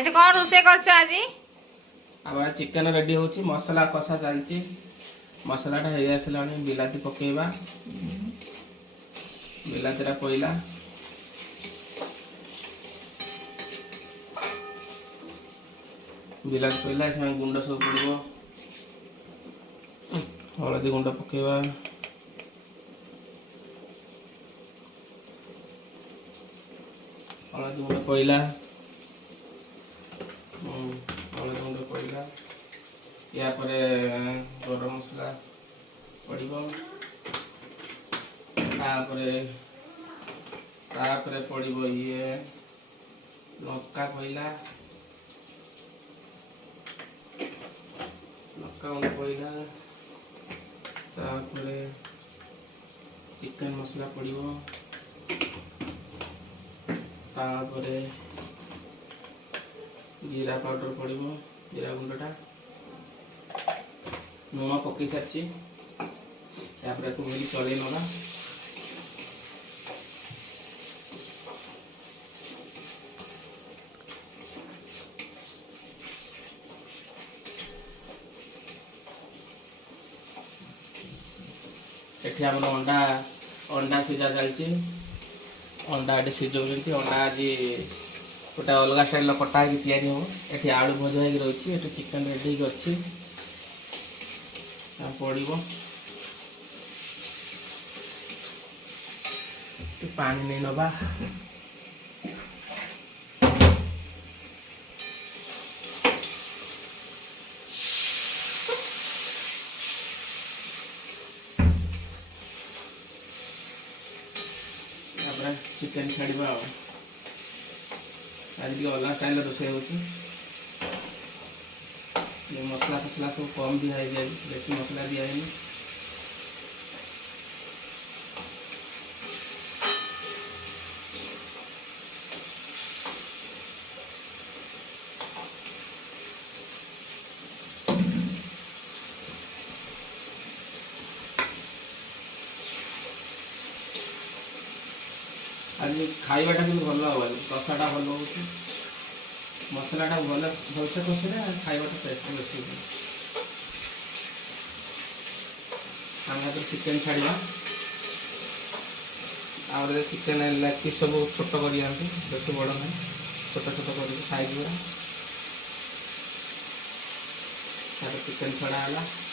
आज कौन रोसे कर आज आम चिकेन रेडी होची मसला कषा चलती मसलाटा हो आसलानी बिलाती पकेबा बिलातीटा पइला बिलाती पइला इसमें गुंड सब पड़ो हलदी गुंड पकेबा हलदी गुंड पइला हलदी गुंड पइला या पर गरम मसला पड़ो तापरे पड़ो ये लंका पइला लंका गुंड पइला तापरे चिकन मसला पड़ो तापरे जीरा पाउडर पड़ो जीरा गुंडटा लुण पकई सारी चल नवा एठी आम अंडा अंडा सीझा चलती अंडा ये सीझौं अंडा आज गोटे अलग स्टाइल कटा हो ये आलू भजा हो रही है चिकेन रेडी अच्छी पड़ो पानी नहीं नवा चिकेन छाड़ा आज अलग स्टाइल रोसे हो मसला फसला सब कम दिखाई बेसी मसला दिखाई आज खाइबाटा कि भल हम कषाटा भल हो मसलाटा भल भलसे कषे खाइबाटा टेस्ट बेस तो चिकेन छाड़ा आगे चिकेन लेग पीस सब छोट कर बेस बड़ ना छोट छोट कर साइज गुड़ा चिकेन छड़ा है